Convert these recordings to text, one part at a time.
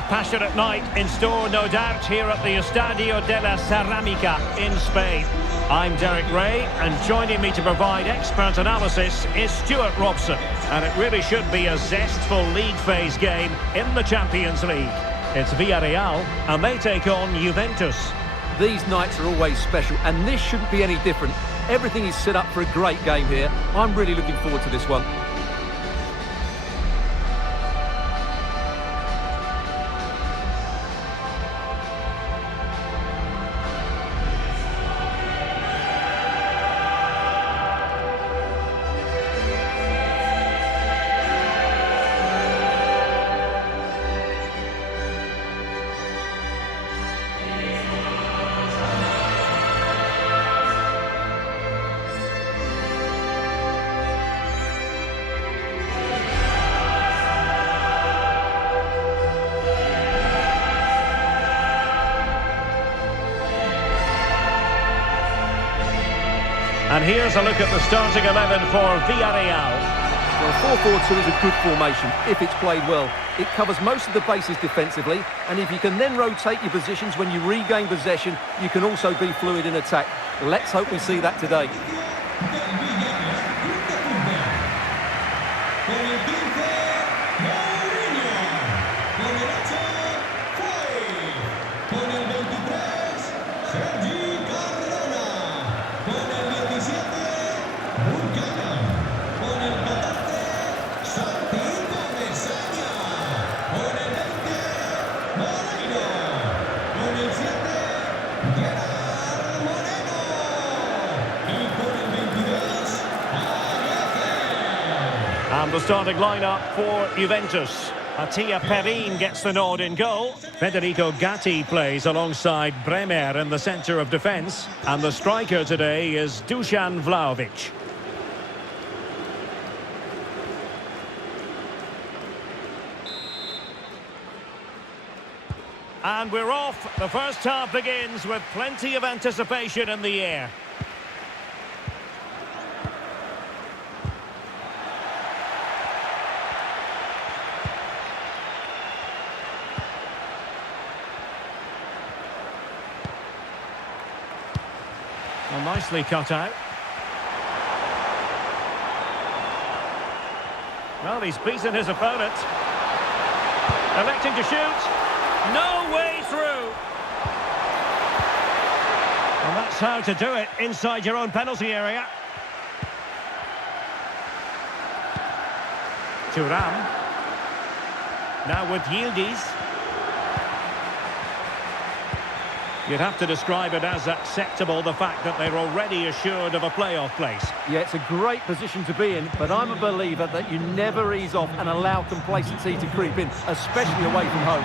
A passionate night in store, no doubt, here at the Estadio de la Cerámica in Spain. I'm Derek Ray, and joining me to provide expert analysis is Stuart Robson. And it really should be a zestful league phase game in the Champions League. It's Villareal, and they take on Juventus. These nights are always special, and this shouldn't be any different. Everything is set up for a great game here. I'm really looking forward to this one. And here's a look at the starting 11 for Villareal. Well, 4-4-2 is a good formation if it's played well. It covers most of the bases defensively, and if you can then rotate your positions when you regain possession, you can also be fluid in attack. Let's hope we see that today. And the starting lineup for Juventus. Mattia Perin gets the nod in goal. Federico Gatti plays alongside Bremer in the centre of defence. And the striker today is Dusan Vlahovic. And we're off. The first half begins with plenty of anticipation in the air. Well, nicely cut out. Well, he's beaten his opponent. Electing to shoot. No way through. Well, that's how to do it inside your own penalty area. Thuram. Now with Yildiz. You'd have to describe it as acceptable, the fact that they're already assured of a playoff place. Yeah, it's a great position to be in, but I'm a believer that you never ease off and allow complacency to creep in, especially away from home.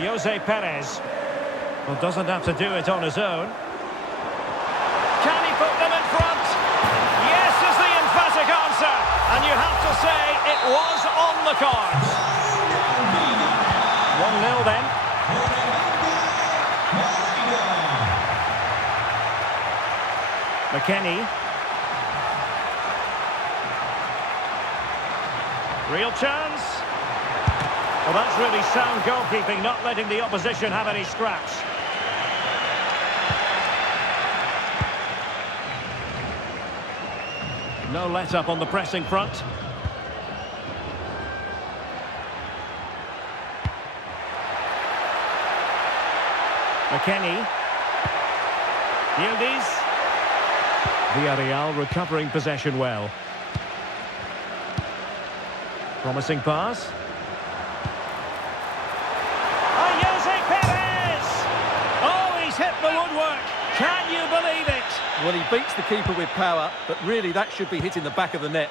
Jose Perez. Well, doesn't have to do it on his own. Can he put them in front? Yes is the emphatic answer. And you have to say it was on the cards. 1-0 then. McKennie. Real chance. Well, that's really sound goalkeeping, not letting the opposition have any scraps. No let-up on the pressing front. McKennie. Yildiz. Villareal recovering possession well. Promising pass. Jose Perez! Oh, he's hit the woodwork. Can you believe it? Well, he beats the keeper with power, but really that should be hitting the back of the net.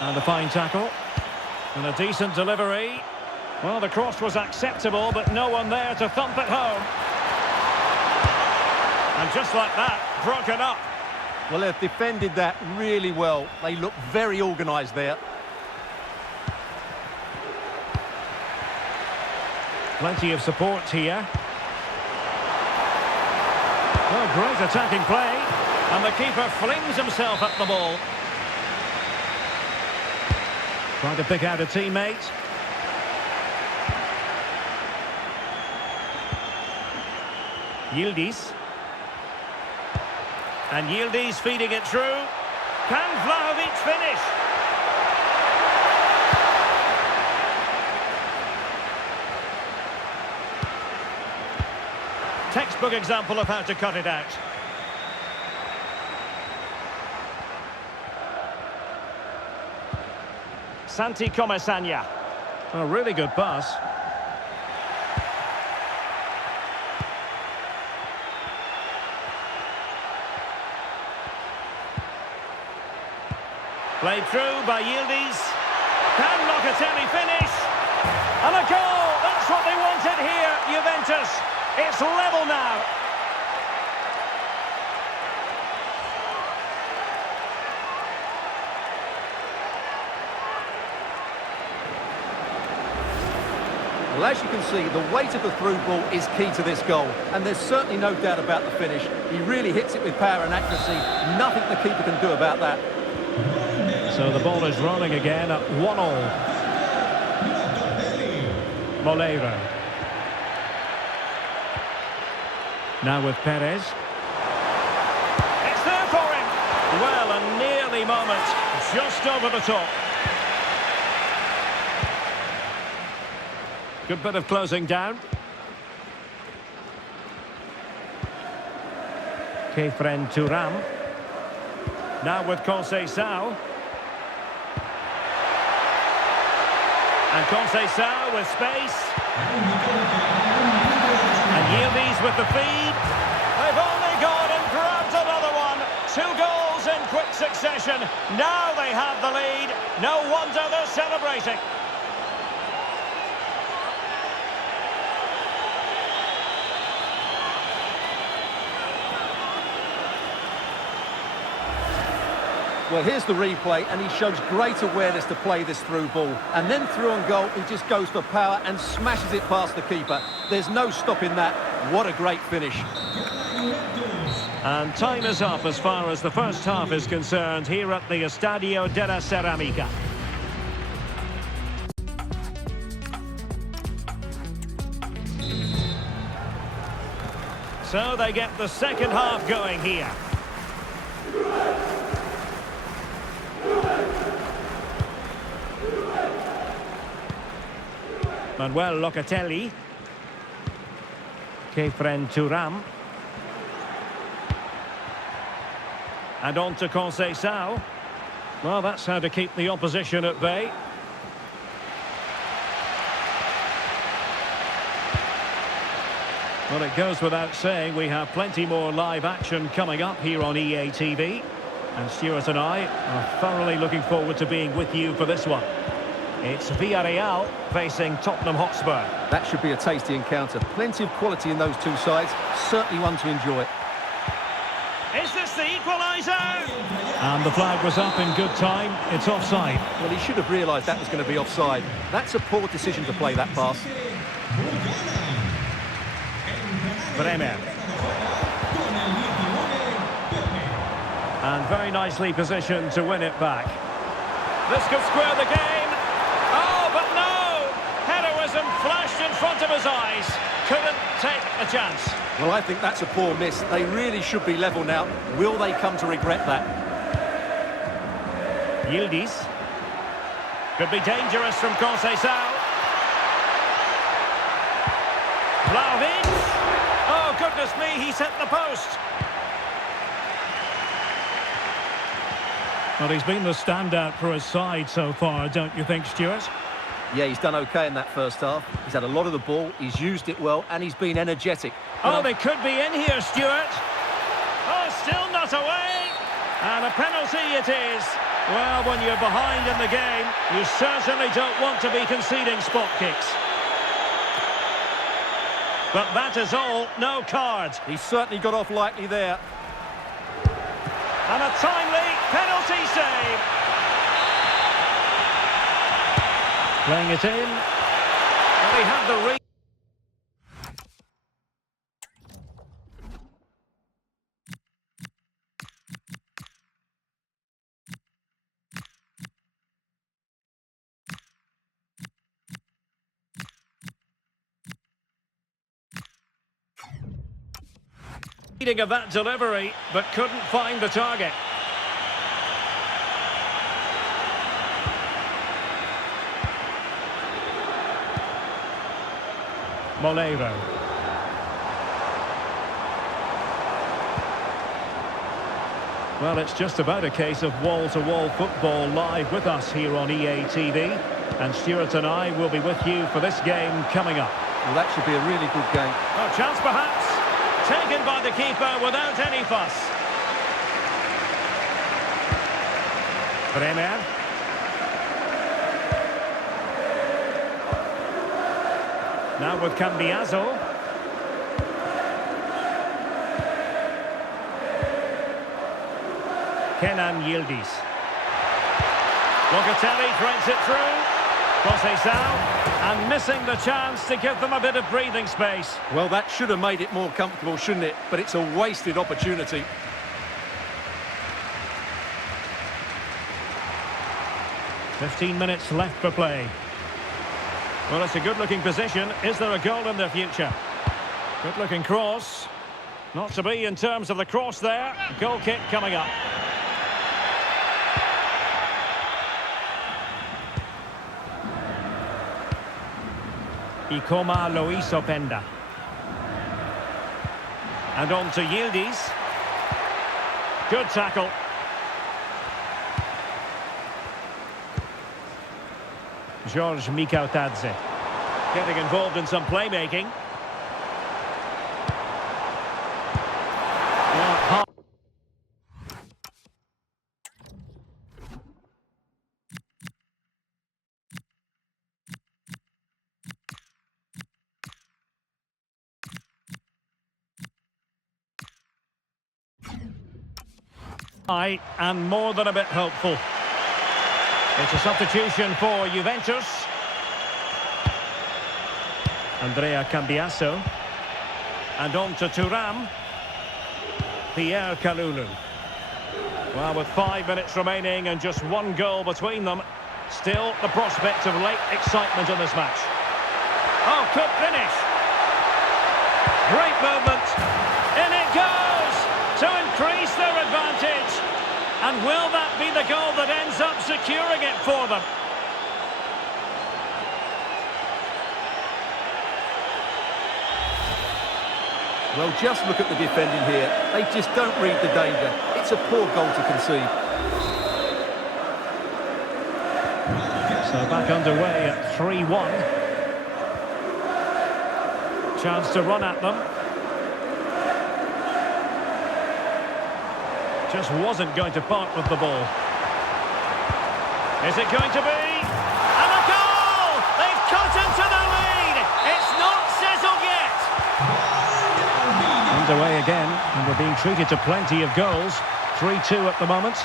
And a fine tackle. And a decent delivery. Well, the cross was acceptable, but no one there to thump it home. And just like that, broken up. Well, they've defended that really well. They look very organised there. Plenty of support here. Oh, great attacking play. And the keeper flings himself at the ball. Trying to pick out a teammate. Yildiz. And Yildiz feeding it through. Can Vlahovic finish? Textbook example of how to cut it out. Santi Comesania. A really good pass. Played through by Yildiz. Can Locatelli finish? And a goal! That's what they wanted here, Juventus. It's level now. Well, as you can see, the weight of the through ball is key to this goal. And there's certainly no doubt about the finish. He really hits it with power and accuracy. Nothing the keeper can do about that. So the ball is rolling again at 1-all. Moleiro. Now with Perez. It's there for him. Well, a nearly moment. Just over the top. Good bit of closing down. Kefren Turam. Now with Conceição. And Conceição with space. And Yildiz with the feed. They've only gone and grabbed another one. 2 goals in quick succession. Now they have the lead. No wonder they're celebrating. Well, here's the replay, and he shows great awareness to play this through ball. And then through on goal, he just goes for power and smashes it past the keeper. There's no stopping that. What a great finish. And time is up as far as the first half is concerned here at the Estadio della Ceramica. So they get the second half going here. Manuel Locatelli. Kefren Turam. And on to Conceição. Well, that's how to keep the opposition at bay. Well, it goes without saying we have plenty more live action coming up here on EA TV. And Stuart and I are thoroughly looking forward to being with you for this one. It's Villareal facing Tottenham Hotspur. That should be a tasty encounter. Plenty of quality in those two sides. Certainly one to enjoy. Is this the equaliser? And the flag was up in good time. It's offside. Well, he should have realised that was going to be offside. That's a poor decision to play that pass. Bremer. And very nicely positioned to win it back. This could square the game. Oh, but no! Heroism flashed in front of his eyes. Couldn't take a chance. Well, I think that's a poor miss. They really should be level now. Will they come to regret that? Yildiz. Could be dangerous from Conceição. Vlahovic. Oh, goodness me, he's hit the post. Well, he's been the standout for his side so far, don't you think, Stuart? Yeah, he's done okay in that first half. He's had a lot of the ball, he's used it well, and he's been energetic. Oh, they could be in here, Stuart. Oh, still not away. And a penalty it is. Well, when you're behind in the game, you certainly don't want to be conceding spot kicks. But that is all, no card. He's certainly got off lightly there. And a timely penalty save. Playing it in. Well, they have the Leading of that delivery, but couldn't find the target. Molero. Well, it's just about a case of wall-to-wall football live with us here on EA TV. And Stuart and I will be with you for this game coming up. Well, that should be a really good game. A chance perhaps. Taken by the keeper without any fuss. Bremer. Now with Cambiaso. Kenan Yildiz. Locatelli threads it through. Conceição, and missing the chance to give them a bit of breathing space. Well, that should have made it more comfortable, shouldn't it? But it's a wasted opportunity. "15 minutes left for play. Well, it's a good-looking position. Is there a goal in their future? Good-looking cross. Not to be in terms of the cross there. Goal kick coming up. Ikoma Lois Openda. And on to Yildiz. Good tackle. George Mikautadze getting involved in some playmaking. And more than a bit hopeful. It's a substitution for Juventus. Andrea Cambiaso. And on to Thuram. Pierre Kalulu. Well, with 5 minutes remaining and just one goal between them, still the prospect of late excitement in this match. Oh, could finish. Great movement. In it goes to increase their advantage. And will that be the goal that ends up securing it for them? Well, just look at the defending here. They just don't read the danger. It's a poor goal to concede. So back underway at 3-1. Chance to run at them. Just wasn't going to part with the ball. Is it going to be? And a goal! They've cut into the lead! It's not settled yet! Underway again, and we're being treated to plenty of goals. 3-2 at the moment.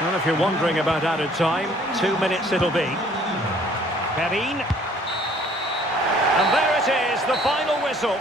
Well, if you're wondering about added time, 2 minutes it'll be. Perrin. And there it is, the final whistle.